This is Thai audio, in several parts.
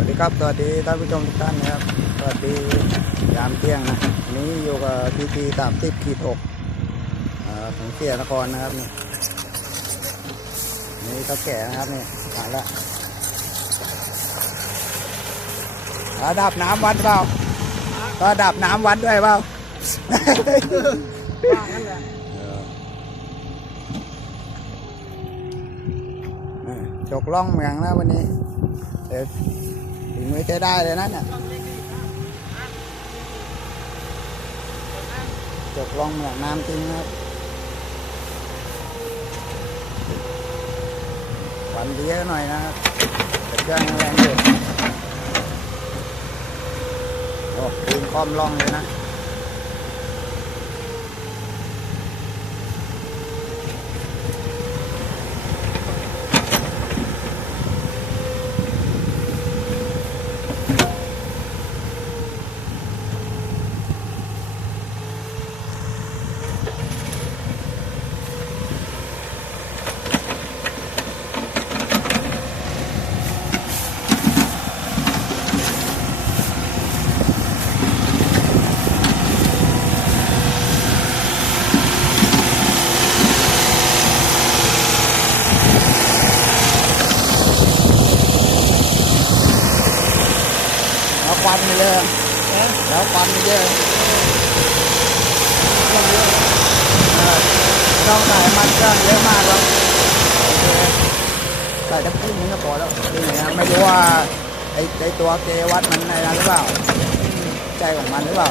วัสดีครับสวัสดีท่านผู้ชมทุกท่านนะครับสวัสดียามเที่ยงนะนี้อยู่กับพีทีสามสิบขีดหกของเสียนครนะครับนี่นี่เท่าแก่นะครับนี่มาแล้วระดับน้ำวัดเปล่าระดับน้ำวัดด้วยเปล่าจกล่องเมืองนะวันนี้เออถึ งมือใช้ได้เลยนะเนี่ยจกลองเมืองน้ำจริงครับวันเยอะหน่อยนะครับแต่เครื่องแรงเยู่โอ้ปีนค้อมล่องเลยนะ ควันไปเลยแล้วควันไปเยอะเออต้องใส่มันเครื่องเยอะมากครับโอเคใส่ตะพุ่งนี้ก็พอแล้วนี่นะไม่รู้ว่าไอ้ไอ้ตัวเกวัดมันอะไรหรือเปล่า ใจของมันหรือเปล่า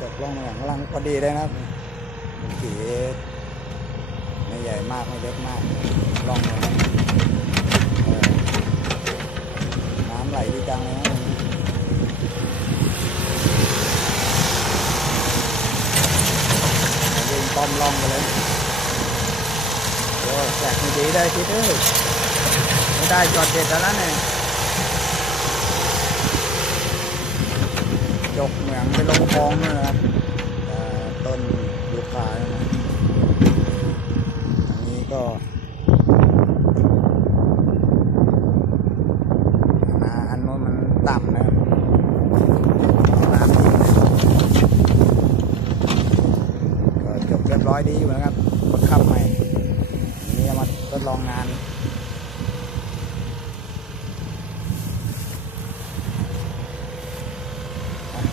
จบ ลงมาอย่างกำลังพอดีเลยนะครับสีไม่ใหญ่มากไม่เล็กมากลองเลยเออน้ำไหลดีจังเลยนะวิ่งป้อมล่องไปเลยโอ้แจกดีได้คิดเอ้ยไม่ได้จอดเด็ดแล้วนะเนี่ยจกเหมืองไปลงคลองนี่นะครับาต้นยูคาเนี่ยนะอันนี้ก็นาอันโน้นมันต่ำนะครับน้ำก็จบเรียบร้อยดีอยู่นะครับคนขับใหม่อันนี้มาทดลองงาน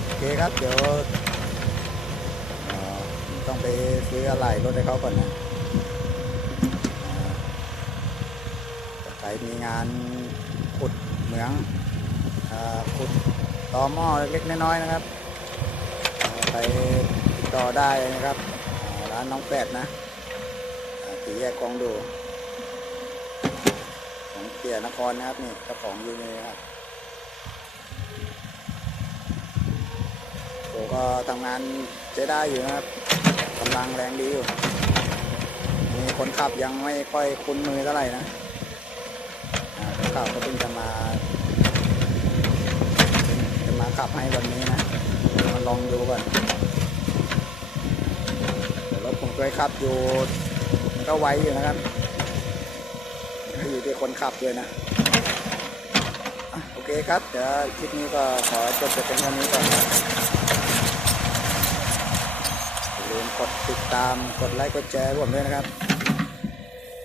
โอเคครับ เดี๋ยว ไปซื้ออะไรรถให้เขาก่อนนะเอ่อใครมีงานขุดเหมืองอขุดตอหม้อเล็กๆน้อยๆนะครับไปติดต่อได้นะครับร้านน้องแปดนะตีแยกกองดูของเสียนครนะครับนี่เจ้าของอยู่นี่นะครับผมก็ทำงานใช้ได้อยู่นะครับ ลังแรงดีอยู่มีคนขับยังไม่ค่อยคุ้นมือเท่าไหร่นะอ่าคนขับก็เพิ่งจะมาจะมาขับให้วันนี้นะมาลองดูก่อนเดี๋ยวรถผมเคยขับอยู่มันก็ไวอยู่นะครับอยู่ที่คนขับด้วยนะโอเคครับ เดี๋ยวคลิปนี้ก็ขอจบแต่เพียงเท่านี้ก่อนนะ ลืมกดติดตามกดไลค์กดแชร์ให้ผมด้วยนะครับ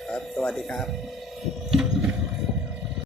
ครับ สวัสดีครับ